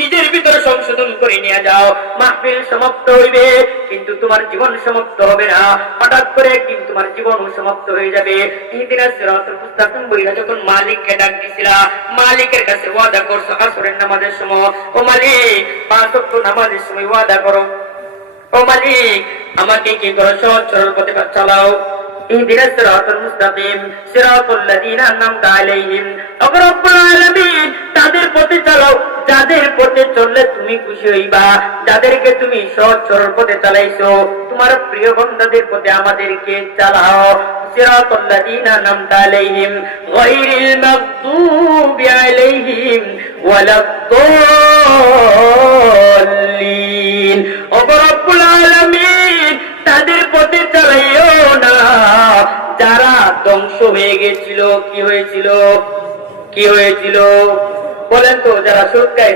নিজের ভিতরে সংশোধন করে নিয়ে যাও। মাহফিল সমাপ্ত হইবে কিন্তু তোমার জীবন সমাপ্ত হবে না। হঠাৎ করে একদিন তোমার জীবন সমাপ্ত হয়ে যাবে। ইহদিনাস সিরাতাল মুস্তাকিম বইলা যখন মালিককে ডাক দিছিলা, মালিকের কাছে ওয়াদা করছো আসরের নামাজের সময়, ও মালিক 5 ওয়াক্ত নামাজের সময় ওয়াদা করো, ও মালিক আমাকে কি করো, সহজ সরল পথে চালাও। ইহদিনাস সিরাতাল মুস্তাকিম সিরাতাল লাযিনা আন'আমতা আলাইহিম, ও রব্বুল আলামিন তাদের পথে চালাও যাদের পথে চললে তুমি খুশি হইবা, যাদেরকে তুমি সহজ সরল পথে চালাইছো। তোমার প্রিয় বান্দাদের পথে আমাদেরকে চালাও। সিরাতাল লাযিনা আন'আমতা আলাইহিম গায়রিল মাগদুবি আলাইহিম ওয়ালাদ-দাল্লিন, ও রব্বুল আলামিন তাদের পথে চালাইও না যারা ধ্বংস হয়ে গেছিল। কি হয়েছিল? কি হয়েছিল বলেন তো? যারা সুদ খায়